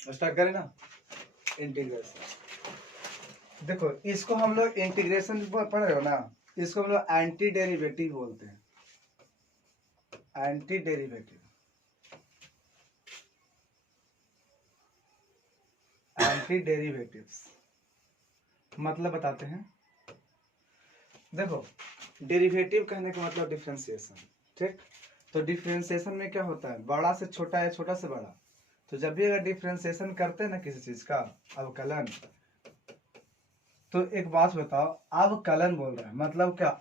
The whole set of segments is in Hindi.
स्टार्ट करें ना। इंटीग्रेशन, देखो इसको हम लोग इंटीग्रेशन पढ़ रहे हो ना, इसको हम लोग एंटी डेरिवेटिव बोलते हैं। एंटी डेरिवेटिव, एंटी डेरिवेटिव्स मतलब बताते हैं। देखो डेरिवेटिव कहने का मतलब डिफरेंशिएशन, ठीक। तो डिफरेंशिएशन में क्या होता है, बड़ा से छोटा या छोटा से बड़ा। तो जब भी अगर डिफरेंशिएशन करते हैं ना किसी चीज का अवकलन, तो एक बात बताओ, अवकलन बोल रहा है मतलब क्या।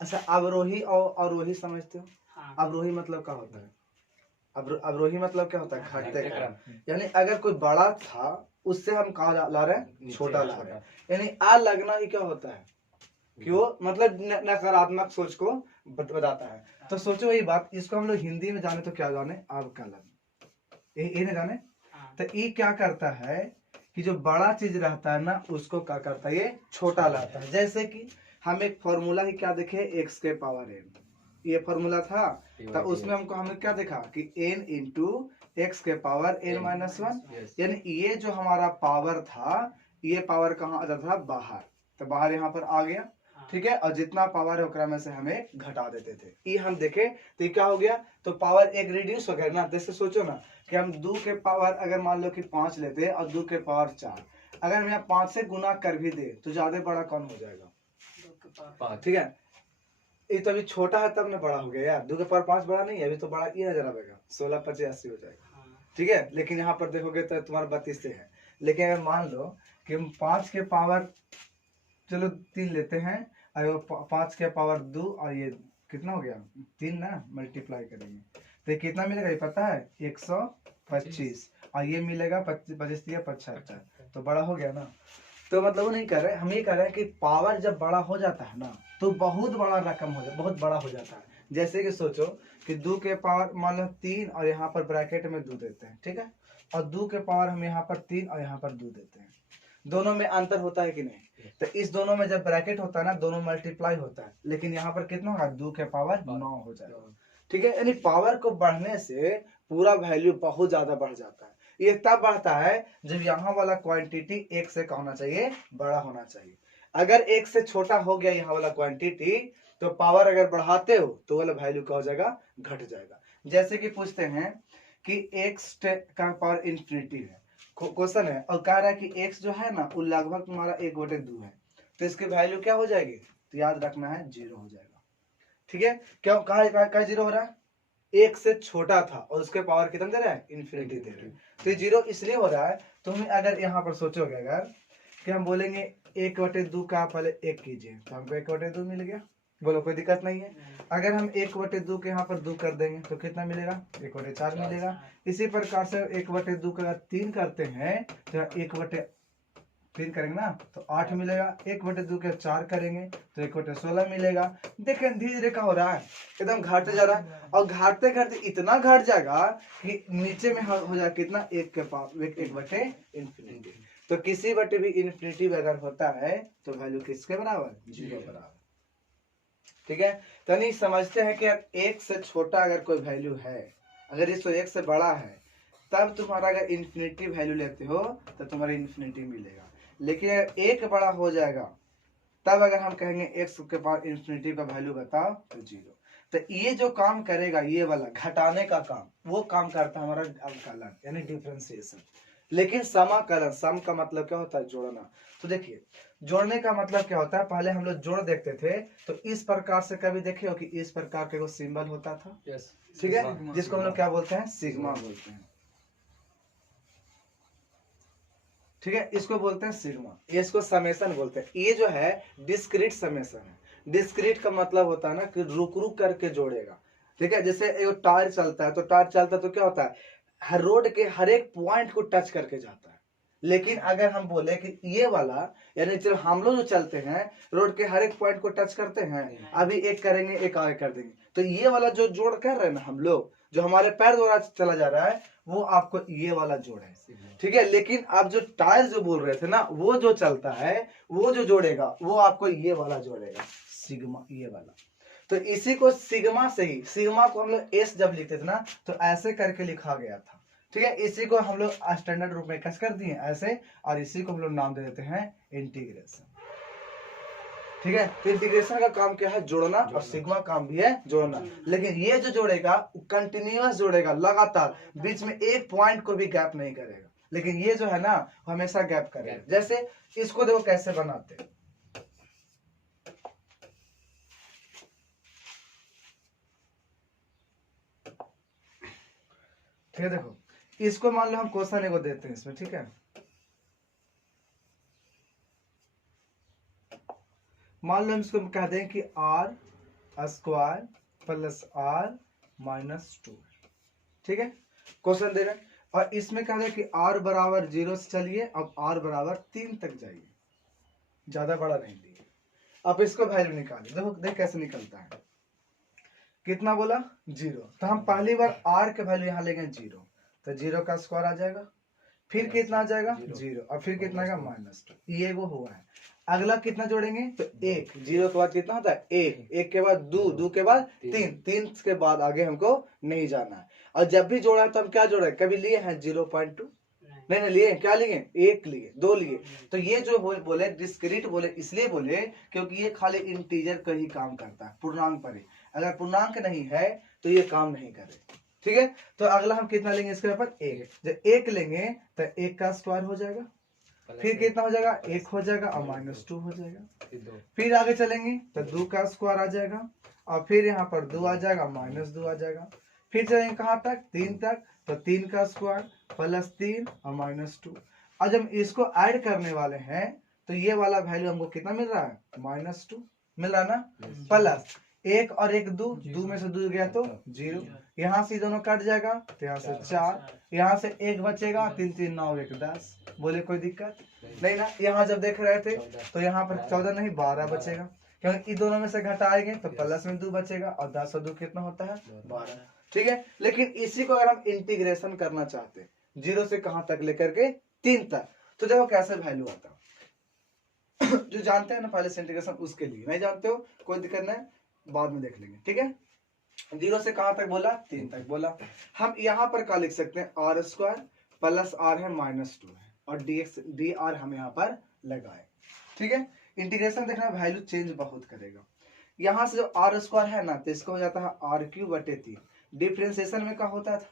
अच्छा अवरोही और अवरोही समझते हो? हाँ। अवरोही मतलब क्या होता है? अवरोही मतलब क्या होता है, घटते क्रम। यानी अगर कोई बड़ा था उससे हम कहा ला रहे हैं छोटा ला रहे हैं, यानी आ लगना ही क्या होता है कि वो मतलब नकारात्मक सोच को बताता है। तो सोचो वही बात, इसको हम लोग हिंदी में जाने तो क्या जाने, अवकलन, ये नहीं जाने। तो ये क्या करता है कि जो बड़ा चीज रहता है ना उसको क्या करता है, ये छोटा लाता है। जैसे कि हम एक फॉर्मूला ही क्या देखे, एक्स के पावर एन, ये फॉर्मूला था। तो उसमें हमको हमने क्या देखा कि n इंटू एक्स के पावर n माइनस वन, यानी ये जो हमारा पावर था, ये पावर कहाँ आता था, बाहर। तो बाहर यहाँ पर आ गया, ठीक है। और जितना पावर है उकरा में से हमें घटा देते थे। ये हम देखे तो ये क्या हो गया, तो पावर एक रिड्यूस हो गया ना। जैसे सोचो ना कि हम 2 के पावर अगर मान लो कि 5 लेते और 2 के पावर 4, अगर हम यहाँ 5 से गुना कर भी दे तो ज्यादा बड़ा कौन हो जाएगा, ठीक है। ये तो अभी छोटा है तब ना बड़ा हो गया यार, 2 के पावर 5 बड़ा नहीं है, अभी तो बड़ा ये नजर आएगा, 16 25 80 हो जाएगा, ठीक है। लेकिन यहाँ पर देखोगे तो तुम्हारा 32 से है। लेकिन अगर मान लो कि हम 5 के पावर चलो 3 लेते हैं, और 5 के पावर 2 और ये कितना हो गया 3 ना, मल्टीप्लाई करेंगे तो कितना मिलेगा, ये पता है 125, और ये मिलेगा 25 75, तो बड़ा हो गया ना। तो मतलब वो नहीं कर रहे, हम ये कह रहे हैं कि पावर जब बड़ा हो जाता है ना तो बहुत बड़ा रकम हो जाता है, बहुत बड़ा हो जाता है। जैसे कि सोचो कि 2 के पावर मान लो 3 और यहाँ पर ब्रैकेट में 2 देते हैं, ठीक है। और 2 के पावर हम यहाँ पर 3 और यहाँ पर 2 देते हैं, दोनों में अंतर होता है कि नहीं। तो इस दोनों में जब ब्रैकेट होता है ना, दोनों मल्टीप्लाई होता है, लेकिन यहाँ पर कितना होगा, 2 के पावर 9 हो जाएगा, ठीक है। यानी पावर को बढ़ने से पूरा वैल्यू बहुत ज्यादा बढ़ जाता है। ये तब बढ़ता है जब यहाँ वाला क्वांटिटी एक से क्या होना चाहिए, बड़ा होना चाहिए। अगर एक से छोटा हो गया यहाँ वाला क्वांटिटी, तो पावर अगर बढ़ाते हो तो वाला वैल्यू क्या हो जाएगा, घट जाएगा। जैसे कि पूछते हैं कि एक्स का पावर इंफिनिटी है, क्वेश्चन है, और कह रहा है कि x जो है ना वो लगभग तुम्हारा 1/2 है, तो इसकी वैल्यू क्या हो जाएगी, तो याद रखना है 0 हो जाएगा, ठीक है। क्यों कहा 0 हो रहा है, एक से छोटा था और उसके पावर कितना दे रहा है, इन्फिनिटी दे रहा है, तो 0 इसलिए हो रहा है। तो हम अगर यहाँ पर सोचोगे अगर कि हम बोलेंगे 1/2 का पहले 1 कीजिए, तो हमको 1/2 मिल गया, बोलो कोई दिक्कत नहीं है। अगर हम 1/2 के यहाँ पर 2 कर देंगे तो कितना मिलेगा, 1/4 मिलेगा। इसी प्रकार से 1/2 का 3 करते हैं तो 1/3 करेंगे ना तो 8 मिलेगा। 1/2 के 4 करेंगे तो 1/16 मिलेगा। देखें धीरे धीरे क्या हो रहा है, एकदम घटते जा रहा है, और घटते घटते इतना घट जाएगा कि नीचे में हो जाएगा कितना, 1 के पावर 1/इंफिनिटी। तो किसी बटे भी इन्फिनिटी अगर होता है तो वैल्यू किसके बराबर, 0 बराबर, ठीक है। तो नहीं समझते हैं कि यार 1 से छोटा अगर कोई वैल्यू है, अगर ये 1 से बड़ा है, तब तुम्हारा अगर इन्फिनिटी वैल्यू लेते हो तो तुम्हारा इन्फिनिटी मिलेगा। लेकिन अगर 1 बड़ा हो जाएगा तब अगर हम कहेंगे x के पावर इन्फिनिटी का वैल्यू बताओ तो 0। तो ये जो काम करेगा, ये वाला घटाने का काम, वो काम करता है हमारा अवकलन यानी डिफरेंशिएशन। लेकिन समाकलन, सम का मतलब क्या होता है, जोड़ना। तो देखिए जोड़ने का मतलब क्या होता है, पहले हम लोग जोड़ देखते थे तो इस प्रकार से कभी देखे हो कि इस प्रकार के वो सिंबल होता था, ठीक है, जिसको हम लोग क्या बोलते हैं, सिग्मा बोलते हैं, ठीक है। इसको बोलते हैं सिग्मा, ये इसको समेशन बोलते हैं। ये जो है डिस्क्रीट समेशन है। डिस्क्रीट का मतलब होता है ना कि रुक रुक करके जोड़ेगा, ठीक है। जैसे एक टायर चलता है, तो टायर चलता है तो क्या होता है, हर रोड के हर एक पॉइंट को टच करके जाता है। लेकिन अगर हम बोले कि ये वाला, यानी चलो हम लोग जो चलते हैं रोड के हर एक पॉइंट को टच करते हैं, अभी एक करेंगे एक आगे कर देंगे, तो ये वाला जो जोड़ कर रहे हैं ना हम लोग, जो हमारे पैर द्वारा चला जा रहा है, वो आपको ये वाला जोड़ है, ठीक है। लेकिन आप जो टायर जो बोल रहे थे ना, वो जो चलता है, वो जो जोड़ेगा वो आपको ये वाला जोड़ेगा, सिग्मा, ये वाला। तो इसी को सिग्मा से ही, सिग्मा को हम लोग एस जब लिखते थे ना तो ऐसे करके लिखा गया था, ठीक है। इसी को हम लोग स्टैंडर्ड रूप में कैसे कर दिए ऐसे, और इसी को हम लोग नाम दे देते हैं इंटीग्रेशन, ठीक है। तो इंटीग्रेशन का काम क्या है, जोड़ना, और सिग्मा काम भी है जोड़ना। लेकिन ये जो जोड़ेगा कंटिन्यूअस जोड़ेगा, लगातार, बीच में एक पॉइंट को भी गैप नहीं करेगा। लेकिन ये जो है ना हमेशा गैप करेगा। जैसे इसको देखो कैसे बनाते हैं, ठीक है। देखो इसको मान लो हम क्वेश्चन एगो देते हैं इसमें, ठीक है। मान लो हम इसको कह दें कि R square plus R minus 2, ठीक है। क्वेश्चन दे रहे हैं और इसमें कह दें कि आर बराबर 0 से चलिए, अब आर बराबर 3 तक जाइए, ज्यादा बड़ा नहीं लिए। अब इसको वैल्यू निकालिए, देखो देख कैसे निकलता है। कितना बोला 0, तो हम पहली बार आर के वैल्यू यहाँ लेंगे 0, तो 0 का स्क्वायर आ जाएगा, फिर कितना आ जाएगा 0, और फिर कितना आएगा -2, ये वो हुआ है। अगला कितना जोड़ेंगे तो 1, 0 के बाद कितना होता है 1, 1 के बाद 2, 2 के बाद 3, 3 के बाद आगे हमको नहीं जाना है। और जब भी जोड़ा है तो हम क्या जोड़े, कभी लिए हैं 0.2 नहीं लिए, क्या लिए 1 लिए, 2 लिए। तो ये जो बोले डिस्क्रीट बोले, इसलिए बोले क्योंकि ये खाली इंटीजर का ही काम करता है, पूर्णांक पर ही। अगर पूर्णांक नहीं है तो ये काम नहीं करे, ठीक है। तो अगला हम कितना लेंगे इसके ऊपर 1, जब 1 लेंगे तो 1 का स्क्वायर हो जाएगा, फिर कितना हो जाएगा 1 हो जाएगा और -2 हो जाएगा। फिर आगे चलेंगे तो 2 का स्क्वायर आ जाएगा, और फिर यहाँ पर 2 आ जाएगा, -2 आ जाएगा। फिर चलेंगे कहाँ तक 3 तक, तो 3 का स्क्वायर +3 और -2। और जब इसको ऐड करने वाले हैं तो ये वाला वैल्यू हमको कितना मिल रहा है -2 मिल रहा है ना, प्लस 1 और 1 2, 2 में से 2 गया तो 0, यहाँ से दोनों कट जाएगा तो यहाँ से 4, यहाँ से 1 बचेगा, 3 3 9 1 10। बोले कोई दिक्कत नहीं ना। यहाँ जब देख रहे थे तो यहाँ पर 14 नहीं 12 बचेगा, क्योंकि इन दोनों में से घटाएंगे तो प्लस में 2 बचेगा, और 10 और 2 कितना होता है 12, ठीक है। लेकिन इसी को अगर हम इंटीग्रेशन करना चाहते हैं 0 से कहां तक लेकर के 3 तक, तो देखो कैसे वैल्यू आता है। जो जानते हैं ना पहले से इंटीग्रेशन, उसके लिए, नहीं जानते हो कोई दिक्कत नहीं, बाद में देख लेंगे, ठीक है। 0 से कहां तक बोला 3 तक बोला। हम यहाँ पर क्या लिख सकते हैं, आर स्क्वायर प्लस आर है -2 है, और डी आर हम यहाँ पर लगाए, ठीक है। इंटीग्रेशन देखना वैल्यू चेंज बहुत करेगा। यहाँ से जो आर स्क्वायर है ना तो इसको हो जाता है r3/3। डिफरेंशिएशन में क्या होता था,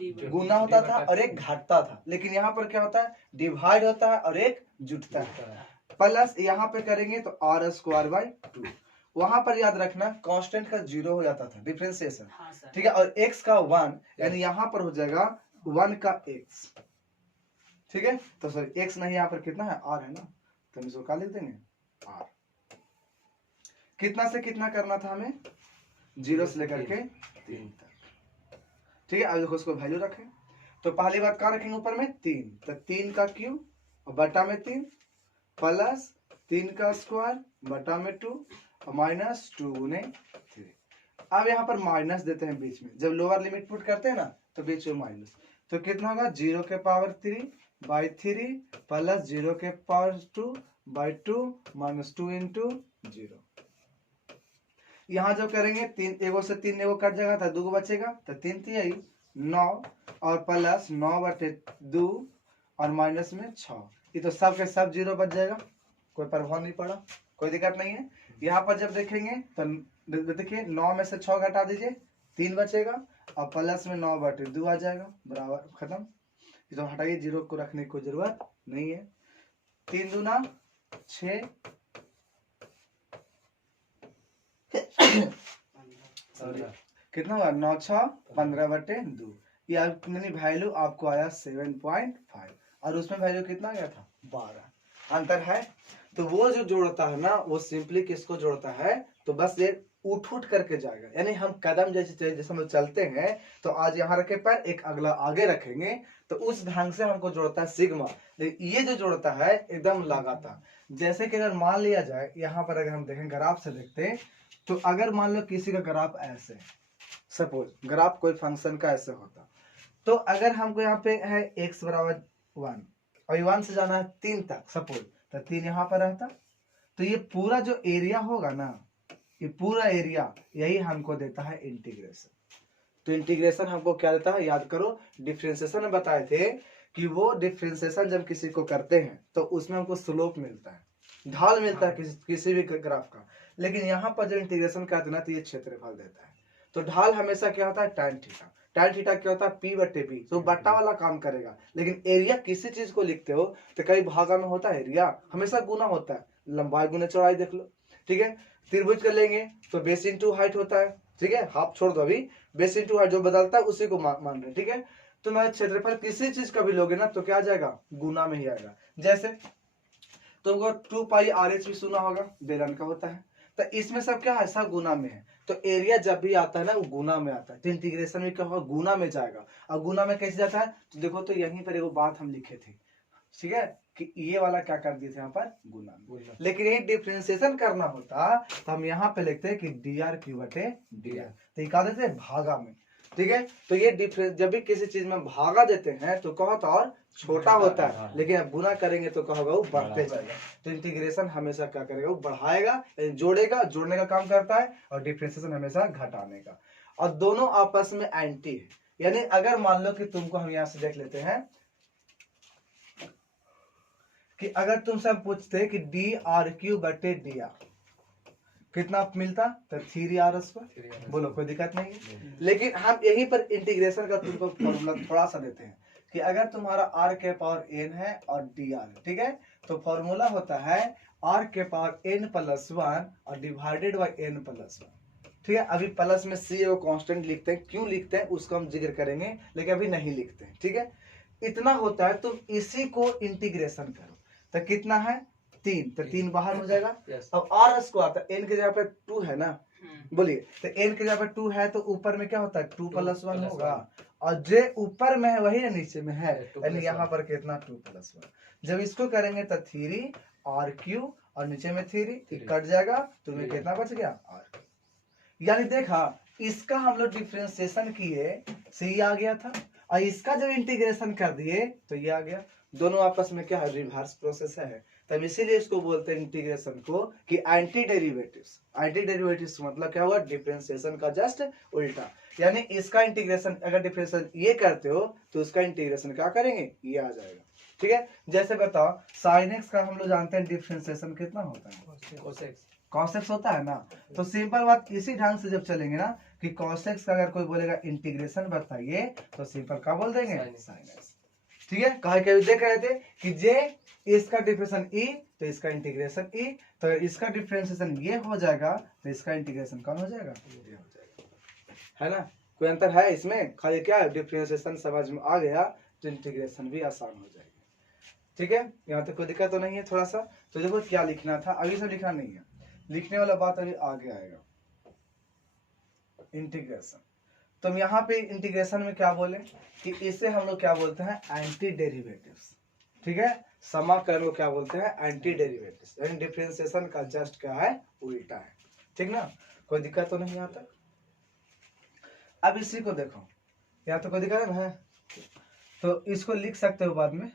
गुना होता था और एक घटता था, लेकिन यहाँ पर क्या होता है डिवाइड होता है और एक जुटता है। प्लस यहाँ पे करेंगे तो r²/2। वहां पर याद रखना कांस्टेंट का 0 हो जाता था डिफरेंशिएशन, ठीक है, और x का 1, यानी यहाँ पर हो जाएगा 1 का x, ठीक है। तो सॉरी x नहीं, यहाँ पर कितना है r है ना, तो हम इसको क्या लिख देंगे r। कितना से कितना करना था हमें, 0 से लेकर के 3 तक, ठीक है। अब देखो उसको वैल्यू रखें तो पहली बात क्या रखेंगे ऊपर में 3, तो 3 का क्यूब और बटा में 3 प्लस 3 का स्क्वायर बटा में 2 और -2 गुने 3। अब यहाँ पर माइनस देते हैं बीच में, जब लोअर लिमिट पुट करते हैं ना तो बीच में माइनस, तो कितना होगा 0 के पावर 3/3 प्लस 0 के पावर 2/2 -2 × 0। यहाँ जो करेंगे 3 एगो से 3 एगो कट जाएगा तो 2 बचेगा, तो 3 3 9 और प्लस 9/2 और माइनस में 6। ये तो सब के सब 0 बच जाएगा, कोई प्रभाव नहीं पड़ा, कोई दिक्कत नहीं है। यहाँ पर जब देखेंगे तो देखिए 9 में से 6 घटा दीजिए 3 बचेगा, और प्लस में 9/2 आ जाएगा, बराबर खत्म। ये तो हटाइए, 0 को रखने की कोई जरूरत नहीं है। 3 दूना 6 कितना हुआ 9 6 15/2। ये यानी वैल्यू आपको आया 7.5, और उसमें वैल्यू कितना गया था 12। अंतर है। तो वो जो जोड़ता है ना वो सिंपली किसको जोड़ता है, तो बस ये उठ करके जाएगा, यानी हम कदम जैसे हम चलते हैं तो आज यहाँ रखे पैर, एक अगला आगे रखेंगे, तो उस ढंग से हमको जोड़ता है सिग्मा। ये जो जोड़ता है एकदम लगातार। जैसे कि अगर मान लिया जाए यहाँ पर अगर हम देखें ग्राफ से देखते हैं, तो अगर मान लो किसी का ग्राफ ऐसे, सपोज ग्राफ कोई फंक्शन का ऐसे होता, तो अगर हमको यहाँ पे है x = 1 और 1 से जाना है 3 तक, सपोज तो 3 यहाँ पर रहता, तो ये पूरा जो एरिया होगा ना ये पूरा एरिया यही हमको देता है इंटीग्रेशन। तो इंटीग्रेशन हमको क्या देता है, याद करो डिफरेंशिएशन में बताए थे कि वो डिफरेंशिएशन जब किसी को करते हैं तो उसमें हमको स्लोप मिलता है, ढाल मिलता है किसी भी ग्राफ का। लेकिन यहाँ पर जब इंटीग्रेशन करते हैं ना तो ये क्षेत्रफल देता है। तो ढाल हमेशा क्या होता है, tan थीटा। tan थीटा क्या होता है, p/p, तो बट्टा वाला काम करेगा। लेकिन एरिया किसी चीज को लिखते हो तो कई भागा में होता है एरिया, हमेशा गुना होता है, लंबाई गुना चौड़ाई देख लो, ठीक है। त्रिभुज कर लेंगे तो बेस इंटू हाइट होता है, ठीक है, हाफ छोड़ दो, अभी बेस इंटू हाइट जो बदलता है उसी को मान रहे, ठीक है। तो मैं क्षेत्रफल किसी चीज का भी लोगे ना तो क्या आ जाएगा, गुना में ही आएगा। जैसे तुमको 2πRH भी सुना होगा, बेलन का होता है, तो इसमें सब क्या है, सब गुना में है। तो एरिया जब भी आता है ना वो गुना में आता है, तो इंटीग्रेशन में क्या होगा, गुना में जाएगा। और गुना में कैसे जाता है, तो देखो तो यहीं पर एगो बात हम लिखे थे, ठीक है, कि ये वाला क्या कर दिए थे यहाँ पर, गुना में। लेकिन यही डिफरेंशिएशन करना होता तो हम यहाँ पे लिखते हैं कि dr/dr, तो ये कहा देते हैं भागा में, ठीक है। तो ये डिफरेंस जब भी किसी चीज में भागा देते हैं तो कहो तो और छोटा होता है, लेकिन अब गुना करेंगे तो कहोगा वो बढ़ते जाएगा। तो इंटीग्रेशन हमेशा क्या करेगा, वो बढ़ाएगा, जोड़ेगा, जोड़ने का काम करता है, और डिफरेंशिएशन हमेशा घटाने का। और दोनों आपस में एंटी है, यानी अगर मान लो कि तुमको हम यहाँ से देख लेते हैं कि अगर तुमसे हम पूछते कि dr/dr कितना मिलता, तो 3r², बोलो कोई दिक्कत नहीं है। लेकिन हम यहीं पर इंटीग्रेशन का तुमको फॉर्मूला थोड़ा सा देते हैं कि अगर तुम्हारा r⁴n है और dr, ठीक है, तो फॉर्मूला होता है r⁴n+1 और डिवाइडेड बाय n+1, ठीक है। अभी प्लस में c वो कांस्टेंट लिखते हैं, क्यों लिखते हैं उसको हम जिक्र करेंगे, लेकिन अभी नहीं लिखते हैं, ठीक है। इतना होता है, तुम इसी को इंटीग्रेशन करो तो कितना है, 3, तो 3 बाहर हो जाएगा। अब r को आता है, n के जगह पे 2 है ना, बोलिए, तो n के जगह पे 2 है तो ऊपर में क्या होता है, 2+1 होगा, और जो ऊपर में है वही नीचे में है, यानी यहाँ पर कितना 2+1। जब इसको करेंगे तो 3r³ और नीचे में 3 कट जाएगा, तुम्हें कितना बच गया, r। यानी देखा, इसका हम लोग डिफरेंशिएशन किए से ये आ गया था, और इसका जब इंटीग्रेशन कर दिए तो ये आ गया। दोनों आपस में क्या है, रिवर्स प्रोसेस है। तब इसीलिए इसको बोलते हैं इंटीग्रेशन को कि एंटी डेरिवेटिव्स। एंटी डेरिवेटिव्स मतलब क्या हुआ, डिफरेंशिएशन का जस्ट उल्टा। यानी इसका इंटीग्रेशन अगर डिफरेंशिएशन ये करते हो तो उसका इंटीग्रेशन क्या करेंगे, ये आ जाएगा, ठीक है। जैसे बताओ sin x का हम लोग जानते हैं डिफरेंशिएशन कितना होता है, cos x होता है ना। तो सिंपल बात, इसी ढंग से जब चलेंगे ना कि cos x का अगर कोई बोलेगा इंटीग्रेशन बताइए तो सिंपल क्या बोल देंगे, sin x, ठीक है। कहे के देख रहे थे कि जे इसका डिफरेंशिएशन e तो इसका इंटीग्रेशन e, तो इसका डिफरेंशिएशन ये हो जाएगा तो इसका इंटीग्रेशन कौन हो जाएगा, ये हो जाएगा, है ना। कोई अंतर है इसमें, खाली क्या डिफरेंशिएशन समझ में आ गया तो इंटीग्रेशन भी आसान हो जाएगा, ठीक है। यहाँ तक कोई दिक्कत तो नहीं है थोड़ा सा। तो देखो क्या लिखना था, अभी सब लिखना नहीं है, लिखने वाला बात अभी आगे आएगा, इंटीग्रेशन। तो हम यहाँ पे इंटीग्रेशन में क्या बोले कि इसे हम लोग क्या बोलते हैं, एंटी डेरिवेटिव्स, ठीक है। समाकलन को क्या बोलते हैं, एंटी डेरिवेटिव्स, यानी डिफरेंशिएशन का जस्ट क्या है, उल्टा है, ठीक ना। कोई दिक्कत तो नहीं यहाँ तक। अब इसी को देखो, यहाँ तो कोई दिक्कत है, तो इसको लिख सकते हो बाद में।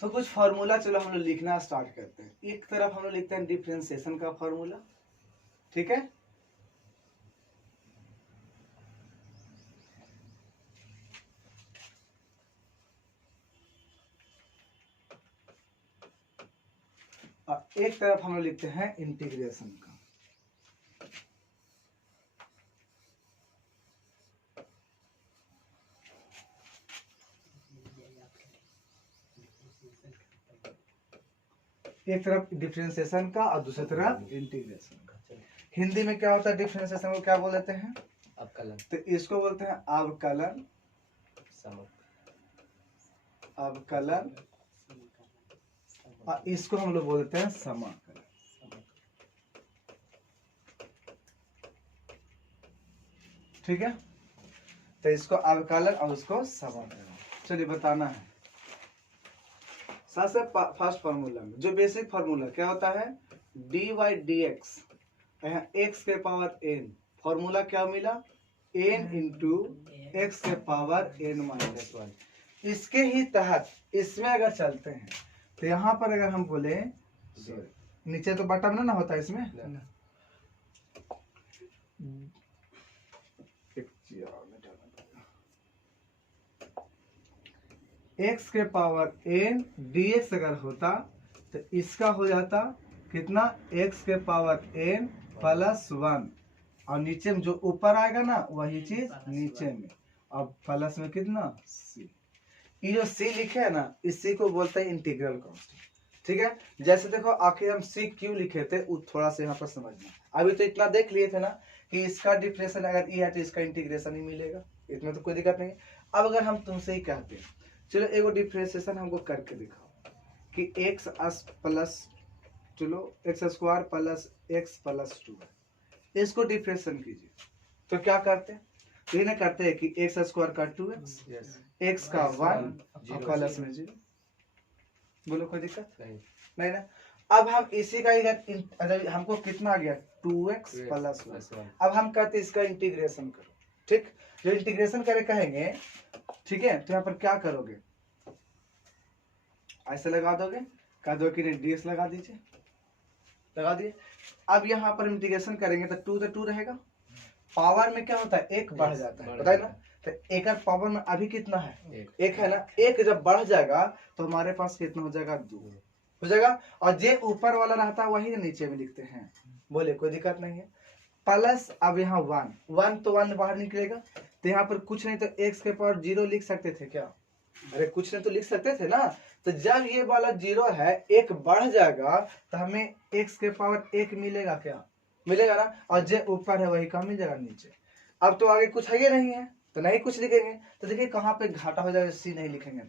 तो कुछ फॉर्मूला चलो हम लोग लिखना स्टार्ट करते हैं। एक तरफ हम लोग लिखते हैं डिफरेंशिएशन का फॉर्मूला, ठीक है। और एक तरफ हम लोग लिखते हैं इंटीग्रेशन का। एक तरफ डिफरेंशिएशन का और दूसरी तरफ इंटीग्रेशन का। हिंदी में क्या होता है, डिफरेंशिएशन को क्या बोल देते हैं, अवकलन। तो इसको बोलते हैं अवकलन, अवकलन, और इसको हम लोग बोलते हैं समाकलन, ठीक है। तो इसको अवकलन और उसको समाकलन। चलिए बताना है। सबसे फर्स्ट फार्मूला में जो बेसिक फार्मूला क्या होता है, dy/dx, यहाँ x के पावर n, फार्मूला क्या मिला, n इंटू x के पावर n-1। इसके ही तहत इसमें अगर चलते हैं तो यहाँ पर अगर हम बोले नीचे तो बटा में ना होता है इसमें। x के पावर n dx अगर होता तो इसका हो जाता कितना, x के पावर n प्लस 1, और नीचे में जो ऊपर आएगा ना वही चीज नीचे में, अब प्लस में कितना c। ये जो c लिखे है ना, इसी को बोलते हैं इंटीग्रल कांस्टेंट। ठीक है, जैसे देखो आखिर हम c क्यों लिखे थे वो थोड़ा सा यहाँ पर समझना। अभी तो इतना देख लिए थे ना कि इसका डिफरेंशियल अगर ये है तो इसका इंटीग्रेशन ही मिलेगा, इसमें तो कोई दिक्कत नहीं। अब अगर हम तुमसे ही कहते हैं चलो एगो डिफरेंशिएशन हमको करके दिखाओ कि x प्लस, चलो x square plus x plus 2 है, इसको डिफरेंशिएशन कीजिए तो क्या करते हैं, तो ये ना करते हैं कि एक्स स्क्वायर का 2x, x का 1 और प्लस में 0। बोलो कोई दिक्कत नहीं ना। अब हम इसी का इधर हमको कितना आ गया 2x प्लस 1, अब हम कहते हैं इसका इंटीग्रेशन करो। ठीक, जो इंटीग्रेशन करे कहेंगे, ठीक है, तो यहाँ पर क्या करोगे, ऐसे लगा दोगे, कह दो कि ds लगा दीजिए, लगा दिए। अब यहाँ पर इंटीग्रेशन करेंगे तो 2 रहेगा, पावर में क्या होता है 1 बढ़ जाता है, बताए ना। तो एक पावर में अभी कितना है 1 है ना, 1 जब बढ़ जाएगा तो हमारे पास कितना हो जाएगा 2 हो जाएगा, और जे ऊपर वाला रहता है वही नीचे में लिखते हैं। बोले कोई दिक्कत नहीं है। प्लस अब यहाँ 1 तो 1 बाहर निकलेगा, तो यहाँ पर कुछ नहीं तो x के पावर 0 लिख सकते थे क्या, अरे कुछ नहीं तो लिख सकते थे ना। तो जब ये वाला 0 है 1 बढ़ जाएगा तो हमें x के पावर 1 मिलेगा, क्या मिलेगा ना, और जो ऊपर है वही कहाँ मिल जाएगा नीचे। अब तो आगे कुछ है ही नहीं है तो नहीं कुछ लिखेंगे, तो देखिए कहाँ पे घाटा हो जाएगा, c नहीं लिखेंगे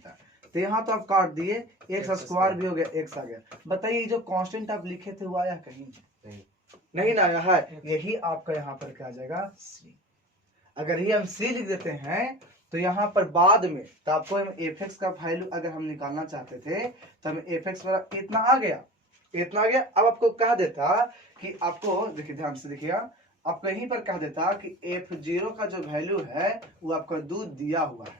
तो यहाँ तो आप काट दिए, एक्स स्क्वायर भी हो गया, x आ गया। बताइए जो कांस्टेंट आप लिखे थे वो आया कहीं नहीं ना आया है, यही आपका यहाँ पर क्या आ जाएगा c। अगर ये हम c लिख देते हैं तो यहाँ पर बाद में तो आपको fx का वैल्यू अगर हम निकालना चाहते थे तो हमें fx वाला इतना आ गया, इतना आ गया। अब आपको कह देता कि आपको देखिए ध्यान से देखिए, आपको यहीं पर कह देता कि f0 का जो वैल्यू है वो आपका 2 दिया हुआ है।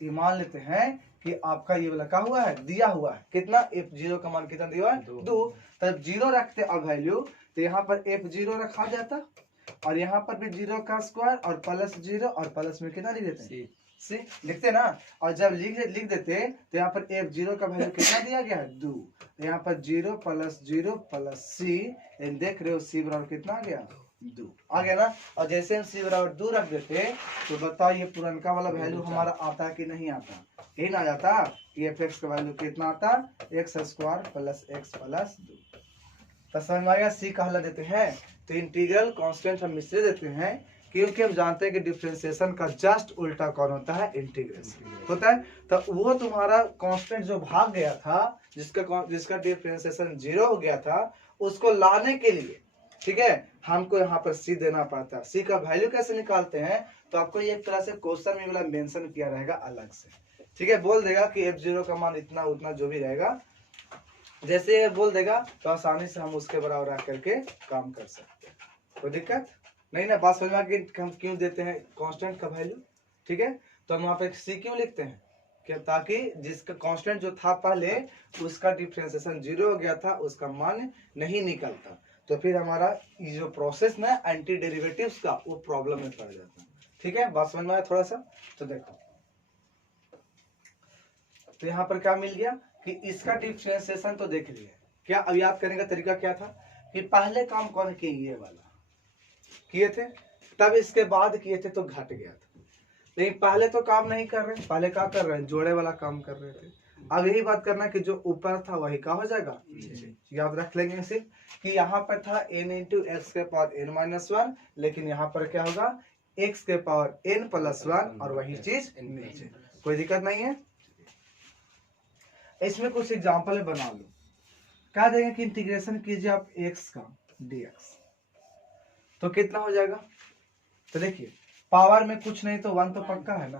ये मान लेते हैं कि आपका ये वाला क्या हुआ है दिया हुआ है, कितना f0 का मान कितना दिया हुआ है 2। तब 0 रखते अब वैल्यू, तो यहाँ पर f0 रखा जाता और यहाँ पर भी 0 का स्क्वायर और प्लस 0 और प्लस में कितना लिख देते हैं c लिखते ना। और जब लिख देते तो यहाँ पर f0 का वैल्यू कितना दिया गया है 2, यहाँ पर 0 प्लस c, देख रहे हो c बराबर कितना आ गया 2 आ गया ना। और जैसे हम c बराबर 2 रख देते तो बताओ ये पुरनका वाला वैल्यू हमारा आता है कि नहीं आता, यही ना जाता कि fx का वैल्यू कितना आता x square plus x plus 2। तो समझ में आ गया, c कहला देते हैं। तो इंटीग्रल कांस्टेंट हम इसलिए देते हैं क्योंकि हम जानते हैं कि डिफरेंशिएशन का जस्ट उल्टा कौन होता है इंटीग्रेशन होता है। तो वो तुम्हारा कांस्टेंट जो भाग गया था जिसका डिफरेंशिएशन 0 हो गया था, उसको लाने के लिए ठीक है हमको यहाँ पर c देना पड़ता है। c का वैल्यू कैसे निकालते हैं तो आपको एक तरह से क्वेश्चन में वाला मेंशन किया रहेगा अलग से, ठीक है। बोल देगा कि f0 का मान इतना उतना जो भी रहेगा, जैसे बोल देगा तो आसानी से हम उसके बराबर रख करके काम कर सकते हैं, कोई दिक्कत नहीं ना। बात समझ में आ गई हम क्यों देते हैं कांस्टेंट का वैल्यू, ठीक है। तो हम वहाँ पे c क्यों लिखते हैं क्या, ताकि जिसका कांस्टेंट जो था पहले उसका डिफरेंशिएशन 0 हो गया था, उसका मान नहीं निकलता, तो फिर हमारा ये जो प्रोसेस ना एंटी डेरिवेटिव्स का वो प्रॉब्लम में पड़ जाता है, ठीक है। बात समझ में आया थोड़ा सा। तो देखो तो यहाँ पर क्या मिल गया कि इसका डिफरेंशिएशन तो देख लिए क्या। अब याद करने का तरीका क्या था कि पहले काम कौन किए, ये वाला किए थे, तब इसके बाद किए थे तो घट गया था। लेकिन पहले तो काम नहीं कर रहे, पहले क्या कर रहे हैं जोड़े वाला काम कर रहे थे। अब यही बात करना कि जो ऊपर था वही क्या हो जाएगा नीचे। याद रख लेंगे सिर्फ कि यहाँ पर था n इंटू एक्स के पावर n-1, लेकिन यहाँ पर क्या होगा x के पावर n+1 और वही चीज नीचे, कोई दिक्कत नहीं है। इसमें कुछ एग्जाम्पल बना लो, कह देंगे कि इंटीग्रेशन कीजिए आप x का dx, तो कितना हो जाएगा। तो देखिए पावर में कुछ नहीं तो 1 तो पक्का है ना,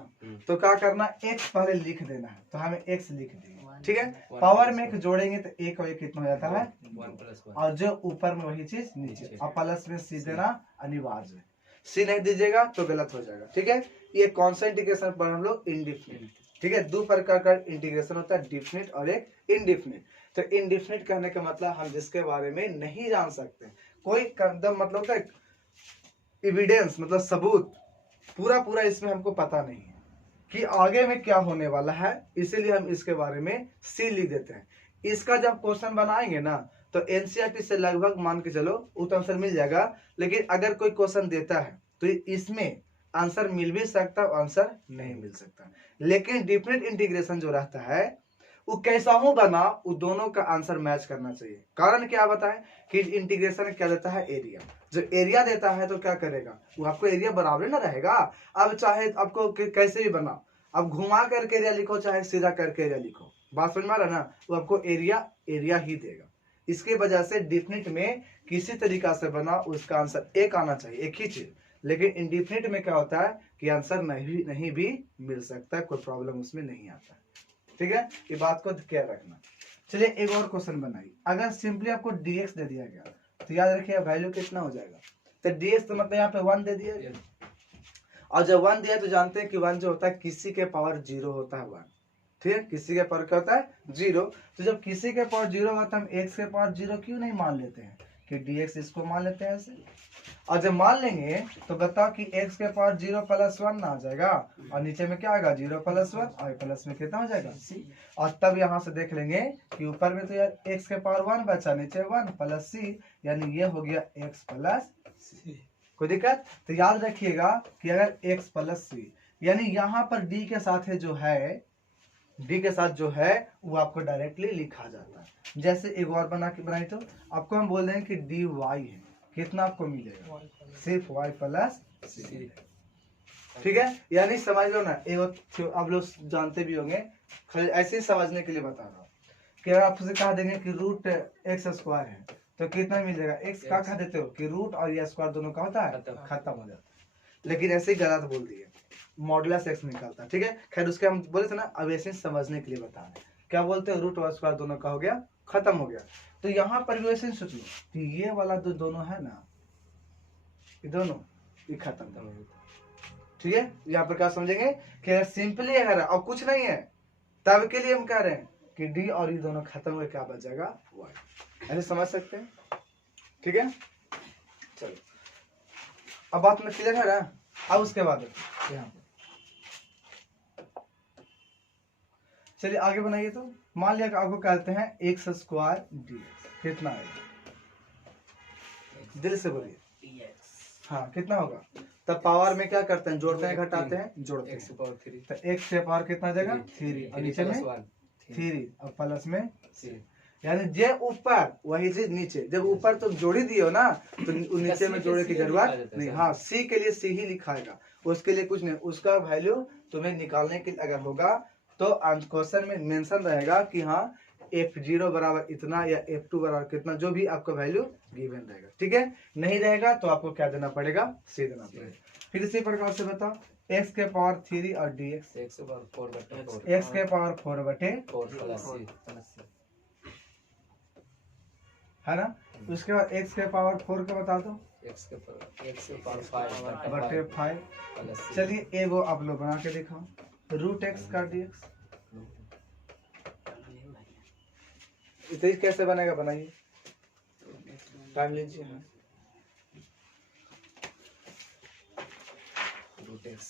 तो क्या करना x पहले लिख देना है, तो हमें x लिख देंगे, ठीक है। पावर में जोड़ेंगे तो 1 और 1 कितना हो जाता है 1+1, और जो ऊपर में वही चीज नीचे, और प्लस में c देना अनिवार्य है, c नहीं दीजिएगा तो गलत हो जाएगा, ठीक है। ये कौन सा इंटीग्रेशन पर हम लोग इंडिफिनिट, ठीक है। दो प्रकार का इंटीग्रेशन होता है, डिफिनिट और एक इनडिफिनिट। तो इनडिफिनिट कहने का मतलब हम जिसके बारे में नहीं जान सकते, कोई एकदम मतलब होता है एविडेंस मतलब सबूत पूरा पूरा इसमें हमको पता नहीं है कि आगे में क्या होने वाला है, इसीलिए हम इसके बारे में सी लिख देते हैं। इसका जब क्वेश्चन बनाएंगे ना तो एनसीईआरटी से लगभग मान के चलो उतना आंसर मिल जाएगा, लेकिन अगर कोई क्वेश्चन देता है तो इसमें आंसर मिल भी सकता है, आंसर नहीं मिल सकता। लेकिन डिफरेंट इंटीग्रेशन जो रहता है वो कैसा हो बना, वो दोनों का आंसर मैच करना चाहिए। कारण क्या बताएं कि इंटीग्रेशन क्या देता है, एरिया। जो एरिया देता है तो क्या करेगा, वो आपको एरिया बराबर ना रहेगा। अब चाहे आपको कैसे भी बना, अब घुमा करके एरिया लिखो चाहे सीधा करके एरिया लिखो, बात समझ में आ रहा ना, वो आपको एरिया ही देगा। इसके वजह से डिफिनिट में किसी तरीका से बना उसका आंसर एक आना चाहिए, एक ही चीज। लेकिन इंडिफिनिट में क्या होता है कि आंसर नहीं भी मिल सकता है, कोई प्रॉब्लम उसमें नहीं आता है। ठीक है, ये बात को क्या रखना। चलिए एक और क्वेश्चन बनाइए। अगर सिंपली आपको dx दे दिया गया तो याद रखिए वैल्यू कितना हो जाएगा, तो dx तो मतलब यहाँ पे 1 दे दिया गया, और जब 1 दिया तो जानते हैं कि 1 जो होता है किसी के पावर 0 होता है 1। ठीक है, किसी के पावर क्या होता है 0। तो जब किसी के पावर 0 होता है हम x के पावर 0 क्यों नहीं मान लेते हैं कि dx इसको मान लेते हैं ऐसे। और जब मान लेंगे तो बताओ कि x के पावर 0 प्लस 1 ना आ जाएगा, और नीचे में क्या आएगा 0 प्लस 1 और प्लस में कितना हो जाएगा c। और तब यहाँ से देख लेंगे कि ऊपर में तो यार x के पावर 1 बचा, नीचे 1 प्लस c, यानी ये हो गया x प्लस c। कोई दिक्कत? तो याद रखिएगा कि अगर x प्लस c यानी यहाँ पर d के साथ जो है, d के साथ जो है वो आपको डायरेक्टली लिखा जाता है। जैसे एक और बनाई तो आपको हम बोल देंगे कि dy है, कितना आपको मिलेगा सिर्फ y प्लस c। ठीक है, यानी समझ लो ना, एक आप लोग जानते भी होंगे, ऐसे ही समझने के लिए बता रहा हूँ कि अगर आपसे कहा देंगे कि रूट एक्स स्क्वायर है तो कितना मिलेगा, एक्स का कहा देते हो कि रूट और ये स्क्वायर दोनों का होता है खत्म हो जाता है, लेकिन ऐसे ही गलत बोल दिए, मॉडुलस एक्स निकालता है। ठीक है, खैर उसके हम बोले थे ना, अब ऐसे समझने के लिए बता रहे क्या बोलते हैं, रूट और स्क्वायर दोनों का हो गया खत्म हो गया। तो यहाँ पर भी वैसे सोच लो कि ये वाला जो दोनों है ना, ये दोनों ये खत्म हो गया। ठीक है, यहाँ पर क्या समझेंगे कि सिंपली अगर और कुछ नहीं है तब के लिए हम कह रहे हैं कि डी और ये दोनों खत्म हुए, क्या बच जाएगा वाई। ऐसे समझ सकते हैं। ठीक है, चलो अब बात में क्लियर है ना। अब उसके बाद यहाँ पर चलिए आगे बनाइए। तो मान लिया कि आपको कहते हैं एक्स स्क्वायर डी कितना आएगा, दिल से बोलिए। हाँ कितना होगा, तब पावर में क्या करते हैं, जोड़ते हैं घटाते हैं, जोड़ते हैं। तो एक्स से पावर कितना जाएगा 3, और नीचे में 3 और प्लस में c, यानी जे ऊपर वही चीज नीचे। जब ऊपर तुम जोड़ी दिए हो ना तो नीचे में जोड़े की जरूरत नहीं। हाँ, सी के लिए सी ही लिखाएगा, उसके लिए कुछ नहीं। उसका वैल्यू तुम्हें निकालने के लिए अगर होगा तो क्वेश्चन में मेंशन रहेगा कि हाँ f0 बराबर इतना या f2 बराबर कितना, जो भी आपका वैल्यू गिवन रहेगा। ठीक है, नहीं रहेगा तो आपको क्या देना पड़ेगा, सी देना पड़ेगा। फिर इसी प्रकार से बताओ x के पावर 3 और dx, x के पावर 4/4 है ना। उसके बाद x के पावर 4 का बता दो, x के पावर 5। चलिए एगो आप लोग बना के दिखाओ, रूट एक्स का dx। इसे कैसे बनेगा, बनाइए, टाइम लीजिए। रूट एक्स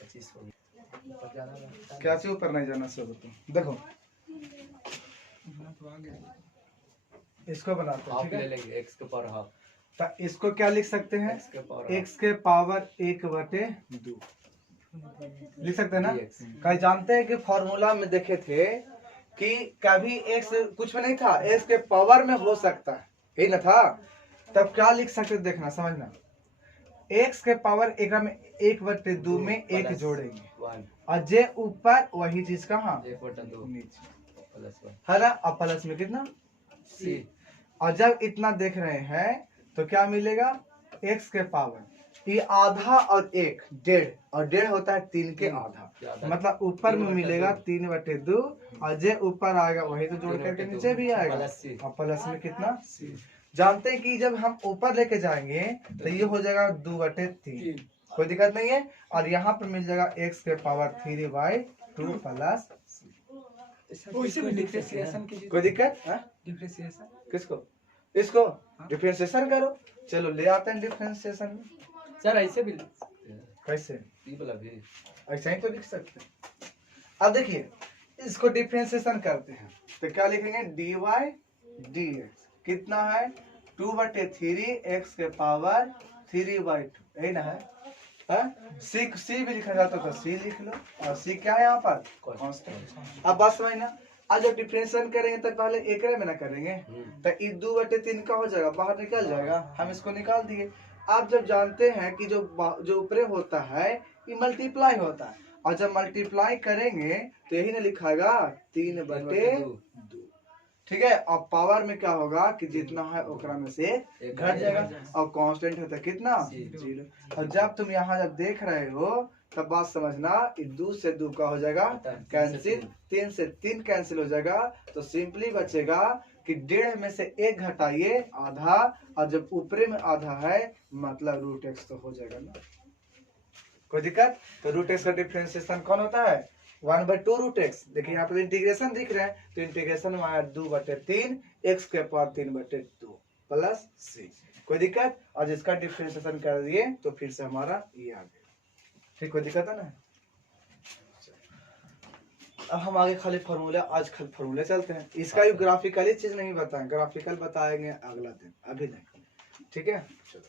25 हो गया, क्या से ऊपर नहीं जाना सब तो देखो इसको बनाते हैं। ठीक है, ले लेंगे x के पावर हाफ, तो इसको क्या लिख सकते हैं, x के पावर 1/2 लिख सकते हैं ना। कहीं जानते हैं कि फॉर्मूला में देखे थे कि कभी x कुछ में नहीं था, x के पावर में हो सकता है, यही ना था। तब क्या लिख सकते, देखना समझना, x के पावर 1/2 में 1 जोड़ेंगे और जे ऊपर वही चीज कहाँ नीचे है ना, और प्लस में कितना c। और जब इतना देख रहे हैं तो क्या मिलेगा, x के पावर ये आधा और 1 1.5, और 1.5 होता है 3 के आधा, मतलब ऊपर में मिलेगा 3/2 और जे ऊपर आएगा वही तो जोड़ करके नीचे भी आएगा, और प्लस में कितना c। जानते हैं कि जब हम ऊपर लेके जाएंगे तो ये हो जाएगा 2/3, कोई दिक्कत नहीं है। और यहाँ पर मिल जाएगा x के पावर 3/2 प्लस c। वैसे भी डिफरेंशिएशन कीजिए। कोई दिक्कत? हाँ? डिफरेंशिएशन किसको? इसको डिफरेंशिएशन करो। चलो ले आते हैं डिफरेंशिएशन में। सर ऐसे भी कैसे? ये वाला भी ऐसा ही तो लिख सकते हैं। अब देखिए इसको डिफरेंशिएशन करते हैं तो क्या लिखेंगे? dy dx कितना है? 2/3 x के पावर 3/2 यही ना है? सी भी लिखा जाता तो सी लिख लो और सी क्या है यहाँ पर? कांस्टेंट। अब बात समझ ना। आज जब डिफरेंशिएशन करेंगे तो पहले एकरे में ना करेंगे तो ये 2/3 का हो जाएगा, बाहर निकल जाएगा, हम इसको निकाल दिए। आप जब जानते हैं कि जो ऊपरे होता है ये मल्टीप्लाई होता है और जब मल्टीप्लाई करेंगे तो यही ना लिखाएगा 3/2। ठीक है। और पावर में क्या होगा कि जितना है ओकरा में से घट जाएगा और कांस्टेंट होता है कितना? 0। और जब तुम यहाँ जब देख रहे हो तब बात समझना 2 से 2 का हो जाएगा कैंसिल, 3 से 3 कैंसिल हो जाएगा तो सिंपली बचेगा कि 1.5 में से 1 घटाइए आधा और जब ऊपरे में आधा है मतलब √x तो हो जाएगा ना। कोई दिक्कत? तो √x का डिफरेंशिएशन कौन होता है? 1/2 √x। देखिए यहाँ पे इंटीग्रेशन दिख रहा है तो इंटीग्रेशन में आया 2/3 x के पावर 3/2 प्लस c। कोई दिक्कत? और जिसका डिफरेंशिएशन कर दिए तो फिर से हमारा ये आ गया। ठीक, कोई दिक्कत है ना? अब हम आगे खाली फॉर्मूला, आज खाली फॉर्मूले चलते हैं। इसका भी ग्राफिकली चीज नहीं बताएं, ग्राफिकल बताएंगे अगला दिन, अभी नहीं। ठीक है, चलो।